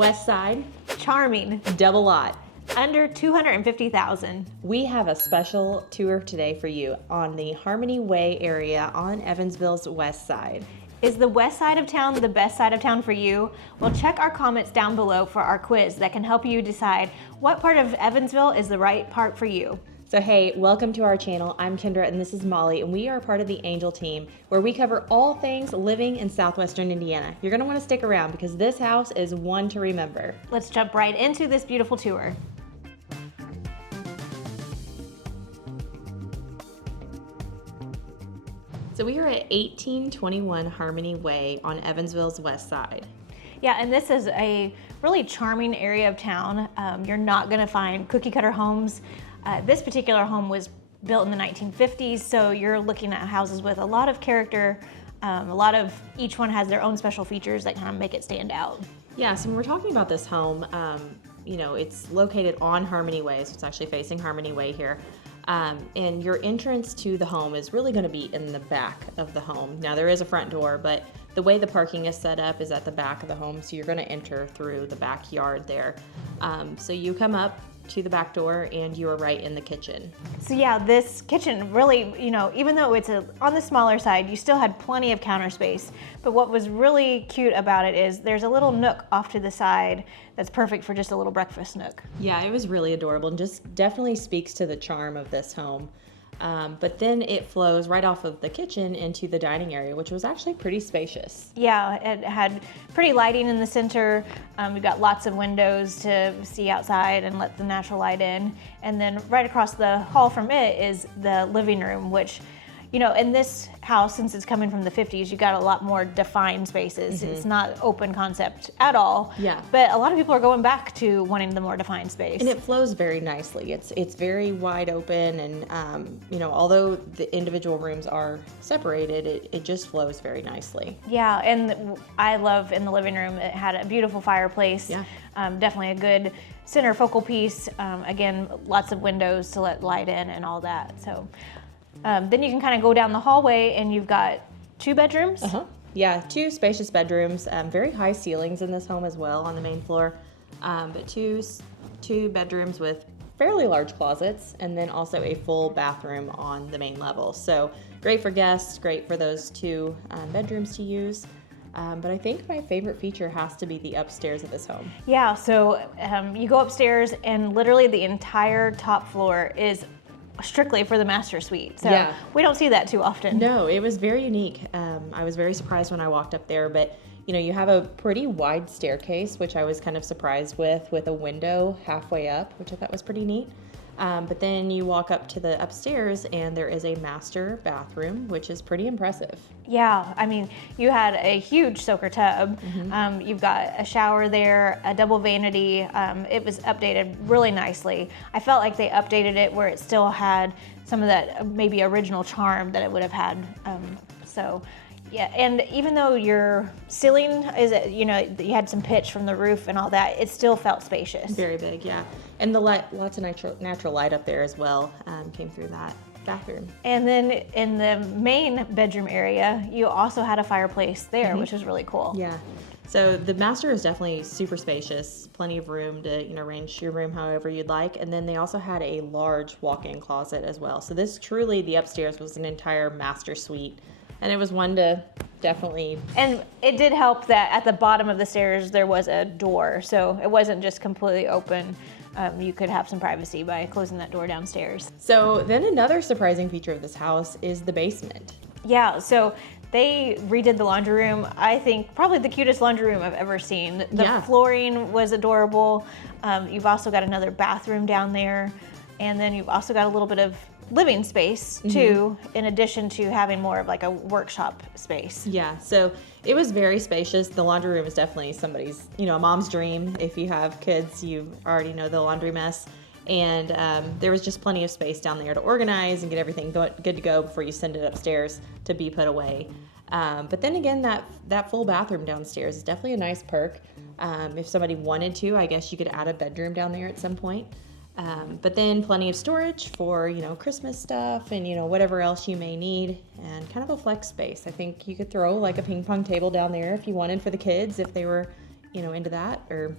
West Side, Charming. double lot. Under 250,000. We have a special tour today for you on the Harmony Way area on Evansville's West Side. Is the west side of town the best side of town for you? Well, check our comments down below for our quiz that can help you decide what part of Evansville is the right part for you. So hey, welcome to our channel. I'm Kendra and this is Molly, and we are part of the Angel team where we cover all things living in southwestern Indiana. You're gonna wanna stick around because this house is one to remember. Let's jump right into this beautiful tour. So we are at 1821 Harmony Way on Evansville's West Side. Yeah, and this is a really charming area of town. You're not gonna find cookie cutter homes. This particular home was built in the 1950s, so you're looking at houses with a lot of character. Each one has their own special features that kind of make it stand out. Yeah, so when we're talking about this home, it's located on Harmony Way, so it's actually facing Harmony Way here. And your entrance to the home is really going to be in the back of the home. Now there is a front door, but the way the parking is set up is at the back of the home, so you're going to enter through the backyard there. So you come up to the back door and you are right in the kitchen. So yeah, this kitchen really, even though it's on the smaller side, you still had plenty of counter space. But what was really cute about it is there's a little nook off to the side that's perfect for just a little breakfast nook. Yeah, it was really adorable and just definitely speaks to the charm of this home. But then it flows right off of the kitchen into the dining area, which was actually pretty spacious. Yeah, it had pretty lighting in the center. We've got lots of windows to see outside and let the natural light in. And then right across the hall from it is the living room, which, in this house, since it's coming from the 50s, you got a lot more defined spaces. Mm-hmm. It's not open concept at all. Yeah. But a lot of people are going back to wanting the more defined space. And it flows very nicely. It's very wide open, and although the individual rooms are separated, it just flows very nicely. Yeah, and I love in the living room, it had a beautiful fireplace. Yeah. Definitely a good center focal piece. Again, lots of windows to let light in and all that. So. Then you can kind of go down the hallway and you've got 2 bedrooms. Yeah, 2 spacious bedrooms, very high ceilings in this home as well on the main floor, but two bedrooms with fairly large closets, and then also a full bathroom on the main level. So great for guests, great for those 2 bedrooms to use. But I think my favorite feature has to be the upstairs of this home. Yeah, so you go upstairs and literally the entire top floor is strictly for the master suite. So yeah. We don't see that too often. No, it was very unique. I was very surprised when I walked up there, but you have a pretty wide staircase, which I was kind of surprised with a window halfway up, which I thought was pretty neat. But then you walk up to the upstairs and there is a master bathroom, which is pretty impressive. Yeah, I mean, you had a huge soaker tub. Mm-hmm. You've got a shower there, a double vanity. It was updated really nicely. I felt like they updated it where it still had some of that maybe original charm that it would have had. Yeah, and even though your ceiling is, you had some pitch from the roof and all that, it still felt spacious. Very big, yeah. And the light, lots of natural light up there as well, came through that bathroom. And then in the main bedroom area, you also had a fireplace there, Mm-hmm. which is really cool. Yeah. So the master is definitely super spacious, plenty of room to arrange your room however you'd like. And then they also had a large walk-in closet as well. So this truly, the upstairs was an entire master suite. And it was one to definitely... And it did help that at the bottom of the stairs there was a door, so it wasn't just completely open. You could have some privacy by closing that door downstairs. So then another surprising feature of this house is the basement. Yeah, so they redid the laundry room. I think probably the cutest laundry room I've ever seen. The flooring was adorable. You've also got another bathroom down there, and then you've also got a little bit of living space too, in addition to having more of like a workshop space. Yeah, so it was very spacious. The laundry room is definitely somebody's, a mom's dream. If you have kids, you already know the laundry mess. And there was just plenty of space down there to organize and get everything good to go before you send it upstairs to be put away. But then again, that full bathroom downstairs is definitely a nice perk. If somebody wanted to, I guess you could add a bedroom down there at some point. But then plenty of storage for, Christmas stuff and, whatever else you may need, and kind of a flex space. I think you could throw like a ping pong table down there if you wanted for the kids, if they were, into that, or,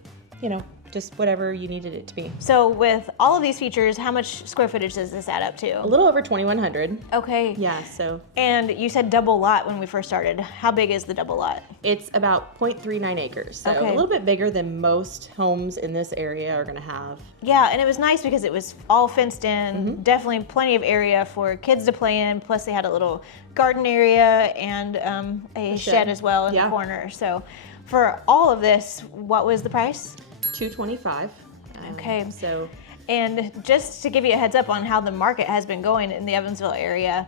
just whatever you needed it to be. So with all of these features, how much square footage does this add up to? A little over 2,100. Okay. Yeah, so. And you said double lot when we first started. How big is the double lot? It's about 0.39 acres, so Okay. a little bit bigger than most homes in this area are gonna have. Yeah, and it was nice because it was all fenced in, definitely plenty of area for kids to play in, plus they had a little garden area and a shed as well in the corner. So for all of this, what was the price? $225. Okay. So. And just to give you a heads up on how the market has been going in the Evansville area,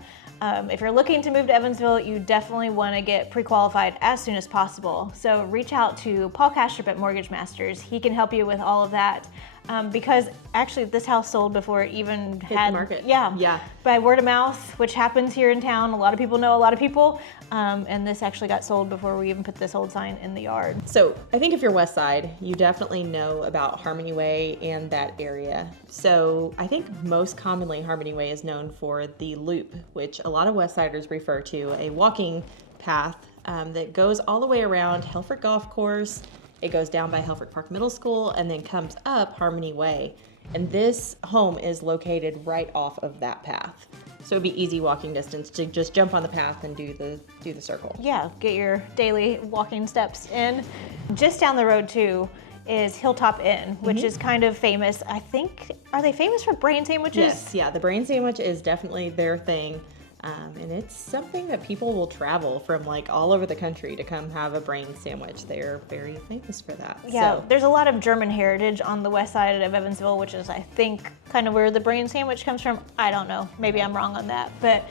if you're looking to move to Evansville, you definitely want to get pre-qualified as soon as possible. So reach out to Paul Kastrup at Mortgage Masters. He can help you with all of that. Because actually this house sold before it even Hit had the market. Yeah. By word of mouth, which happens here in town. A lot of people know a lot of people. And this actually got sold before we even put this old sign in the yard. So I think if you're West Side, you definitely know about Harmony Way and that area. So I think most commonly Harmony Way is known for the Loop, which a lot of West Siders refer to, a walking path that goes all the way around Helfrich Golf Course. It goes down by Helfrich Park Middle School and then comes up Harmony Way. And this home is located right off of that path. So it'd be easy walking distance to just jump on the path and do the circle. Yeah, get your daily walking steps in. Just down the road too is Hilltop Inn, which is kind of famous. I think, are they famous for brain sandwiches? Yes, yeah, the brain sandwich is definitely their thing. And it's something that people will travel from like all over the country to come have a brain sandwich. They're very famous for that. Yeah, So, there's a lot of German heritage on the west side of Evansville, which is, I think, kind of where the brain sandwich comes from. I don't know. Maybe I'm wrong on that. But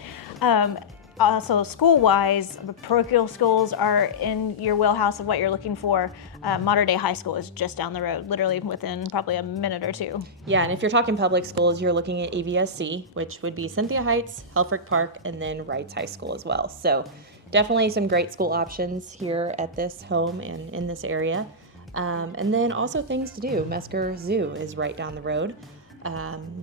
also, school-wise, the parochial schools are in your wheelhouse of what you're looking for. Modern Day High School is just down the road, literally within probably a minute or two. yeah, and if you're talking public schools, you're looking at EVSC, which would be Cynthia Heights, Helfrich Park, and then Wrights High School as well. So definitely some great school options here at this home and in this area. And then also things to do. Mesker Zoo is right down the road.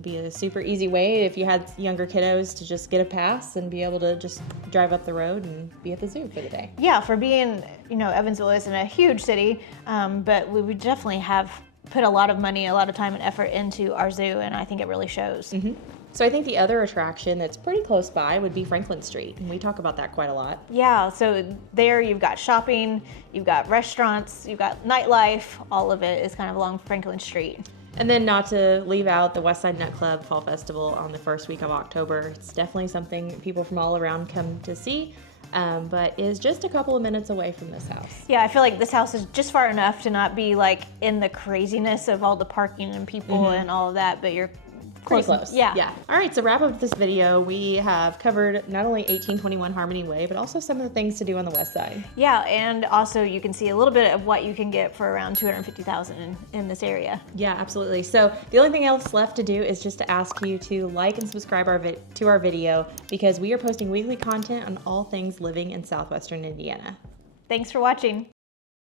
Be a super easy way if you had younger kiddos to just get a pass and be able to just drive up the road and be at the zoo for the day. Yeah, for being, Evansville isn't a huge city, but we would definitely have put a lot of money, a lot of time and effort into our zoo, and I think it really shows. So I think the other attraction that's pretty close by would be Franklin Street, and we talk about that quite a lot. Yeah, so there you've got shopping, you've got restaurants, you've got nightlife, all of it is kind of along Franklin Street. And then not to leave out the West Side Nut Club Fall Festival on the first week of October. It's definitely something people from all around come to see, but is just a couple of minutes away from this house. Yeah, I feel like this house is just far enough to not be like in the craziness of all the parking and people and all of that, but you're Pretty close. Yeah. All right, so wrap up this video. We have covered not only 1821 Harmony Way, but also some of the things to do on the west side. Yeah, and also you can see a little bit of what you can get for around $250,000 in this area. Yeah, absolutely. So the only thing else left to do is just to ask you to like and subscribe to our video, because we are posting weekly content on all things living in southwestern Indiana. Thanks for watching.